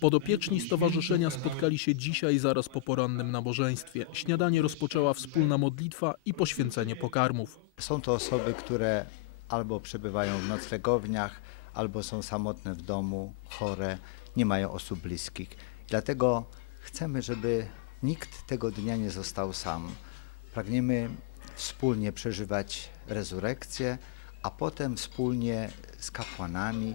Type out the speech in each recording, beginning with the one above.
Podopieczni stowarzyszenia spotkali się dzisiaj zaraz po porannym nabożeństwie. Śniadanie rozpoczęła wspólna modlitwa i poświęcenie pokarmów. Są to osoby, które albo przebywają w noclegowniach, albo są samotne w domu, chore, nie mają osób bliskich. Dlatego chcemy, żeby nikt tego dnia nie został sam. Pragniemy wspólnie przeżywać rezurekcję, a potem wspólnie z kapłanami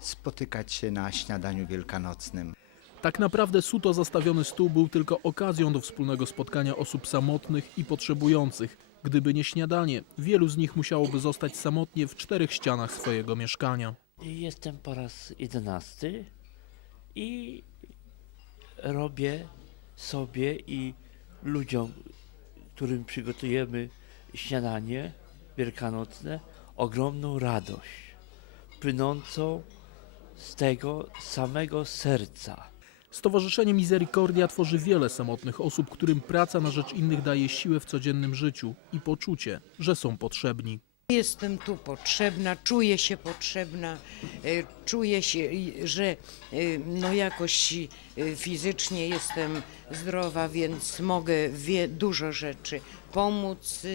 spotykać się na śniadaniu wielkanocnym. Tak naprawdę suto zastawiony stół był tylko okazją do wspólnego spotkania osób samotnych i potrzebujących. Gdyby nie śniadanie, wielu z nich musiałoby zostać samotnie w czterech ścianach swojego mieszkania. Jestem po raz jedenasty i robię sobie i ludziom, którym przygotujemy śniadanie wielkanocne, ogromną radość, płynącą z tego samego serca. Stowarzyszenie Misericordia tworzy wiele samotnych osób, którym praca na rzecz innych daje siłę w codziennym życiu i poczucie, że są potrzebni. Jestem tu potrzebna, czuję się potrzebna, e, czuję się, że e, no jakoś e, fizycznie jestem zdrowa, więc mogę wie, dużo rzeczy pomóc.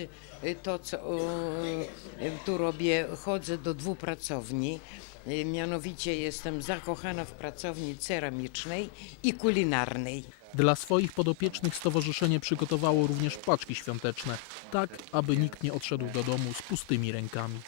To, co tu robię, chodzę do dwóch pracowni. E, Mianowicie jestem zakochana w pracowni ceramicznej i kulinarnej. Dla swoich podopiecznych stowarzyszenie przygotowało również paczki świąteczne, tak aby nikt nie odszedł do domu z pustymi rękami.